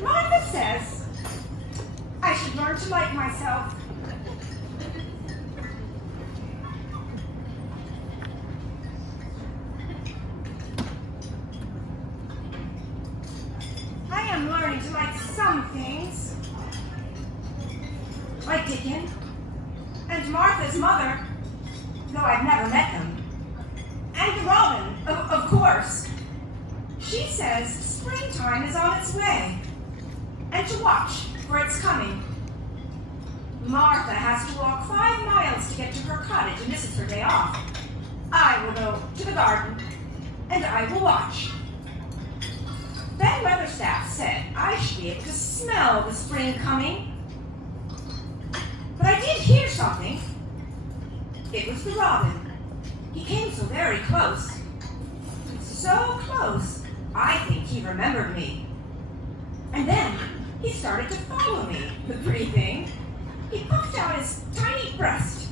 Martha says, I should learn to like myself. I am learning to like some things, like Dickon and Martha's mother, though I've never met them, and the robin, of course. She says springtime is on its way, and to watch for its coming. Martha has to walk 5 miles to get to her cottage, and this is her day off. I will go to the garden, and I will watch. Ben Weatherstaff said I should be able to smell the spring coming. But I did hear something. It was the robin. He came so very close. So close, I think he remembered me. And then he started to follow me, the pretty thing. He puffed out his tiny breast.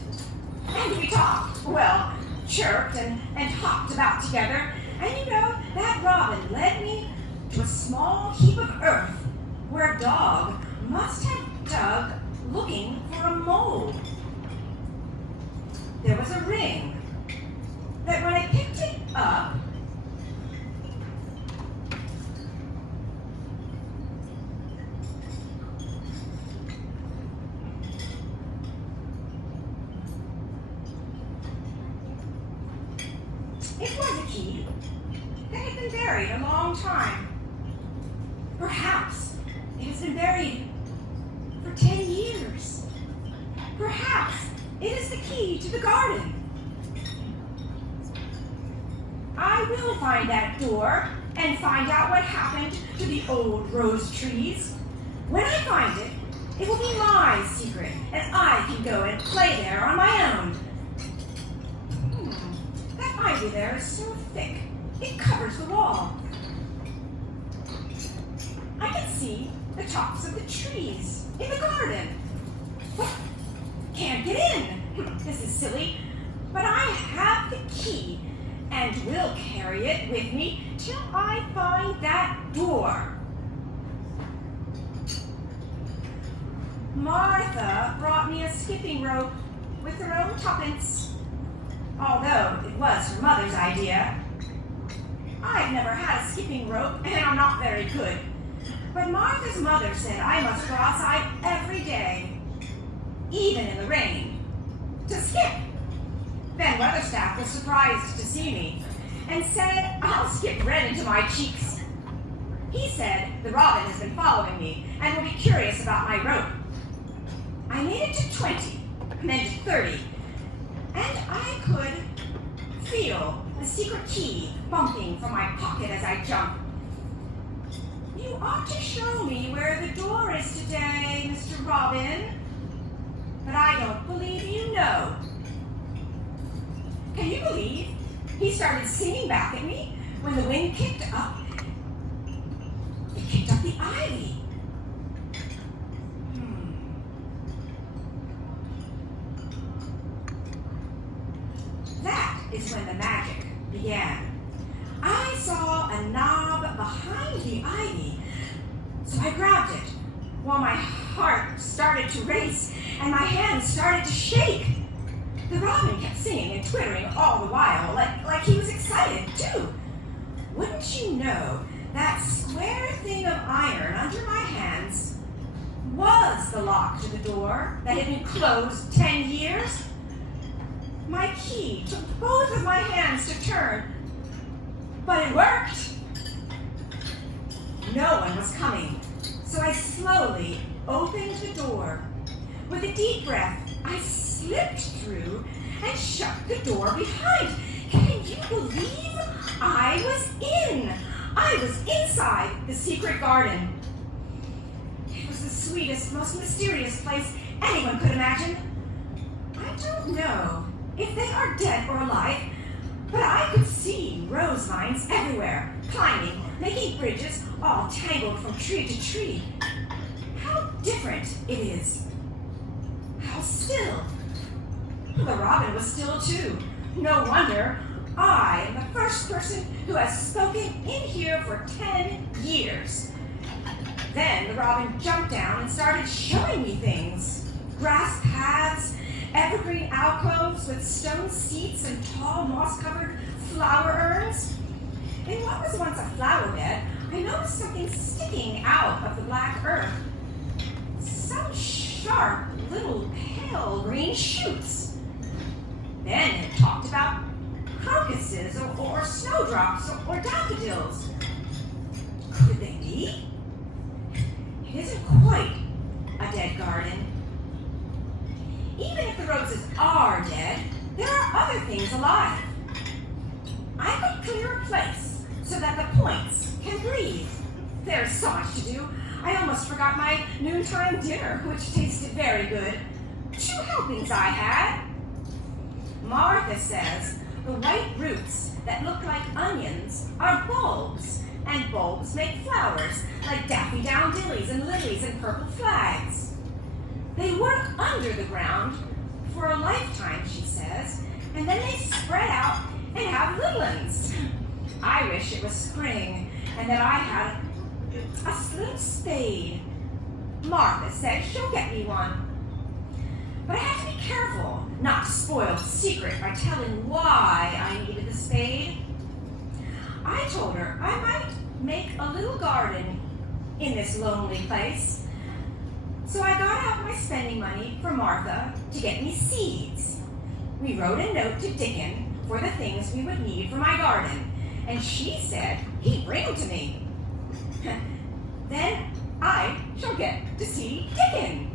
And we talked, well, chirped and hopped about together. And you know, that robin led me to a small heap of earth where a dog must have dug looking for a mole. There was a ring that when I picked it up, it was a key that had been buried a long time. Perhaps it has been buried for 10 years. Perhaps it is the key to the garden. I will find that door and find out what happened to the old rose trees. When I find it, it will be my secret, and I can go and play there on my own. That ivy there is so thick, it covers the wall. I can see the tops of the trees in the garden. But can't get in. This is silly, but I have the key and will carry it with me till I find that door. Martha brought me a skipping rope with her own tuppence, although it was her mother's idea. I've never had a skipping rope, and I'm not very good. But Martha's mother said I must go outside every day, even in the rain, to skip. Ben Weatherstaff was surprised to see me and said I'll skip red into my cheeks. He said the robin has been following me and will be curious about my rope. I made it to 20, and then to 30, and I could feel the secret key bumping from my pocket as I jumped. You ought to show me where the door is today, Mr. Robin, but I don't believe you know. Can you believe he started singing back at me when the wind kicked up? It kicked up the ivy. That is when the magic began. I saw a knob behind the ivy, so I grabbed it while my heart started to race and my hands started to shake. The robin kept singing and twittering all the while, like he was excited too. Wouldn't you know, that square thing of iron under my hands was the lock to the door that had been closed 10 years? My key took both of my hands to turn, but it worked. No one was coming, so I slowly opened the door. With a deep breath, I slipped through and shut the door behind. Can you believe I was in? I was inside the secret garden. It was the sweetest, most mysterious place anyone could imagine. I don't know if they are dead or alive, but I could see rose vines everywhere, climbing, making bridges, all tangled from tree to tree. How different it is. How still. The robin was still too. No wonder I am the first person who has spoken in here for 10 years. Then the robin jumped down and started showing me things. Grass paths, evergreen alcoves with stone seats and tall moss-covered flower urns. In what was once a flower bed, I noticed something sticking out of the black earth. Some sharp little pale green shoots. Then it talked about crocuses or snowdrops or daffodils. Could they be? It isn't quite a dead garden. Even if the roses are dead, there are other things alive. I could clear a place so that the points can breathe. There's so much to do. I almost forgot my noontime dinner, which tasted very good. 2 helpings I had. Martha says the white roots that look like onions are bulbs, and bulbs make flowers like daffy downdillies and lilies and purple flags. They work under the ground for a lifetime, she says, and then they spread out and have little ones. I wish it was spring and that I had a little spade. Martha says she'll get me one. But I have to be careful not to spoil the secret by telling why I needed the spade. I told her I might make a little garden in this lonely place. So I got out my spending money for Martha to get me seeds. We wrote a note to Dickon for the things we would need for my garden, and she said he'd bring them to me. Then I shall get to see Dickon.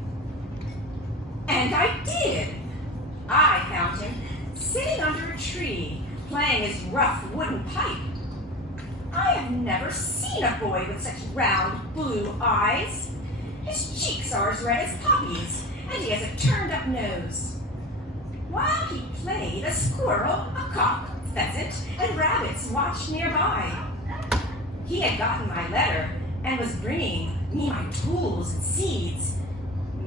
And I did. I found him sitting under a tree, playing his rough wooden pipe. I have never seen a boy with such round blue eyes. His cheeks are as red as poppies, and he has a turned-up nose. While he played, a squirrel, a cock, pheasant, and rabbits watched nearby. He had gotten my letter and was bringing me my tools and seeds.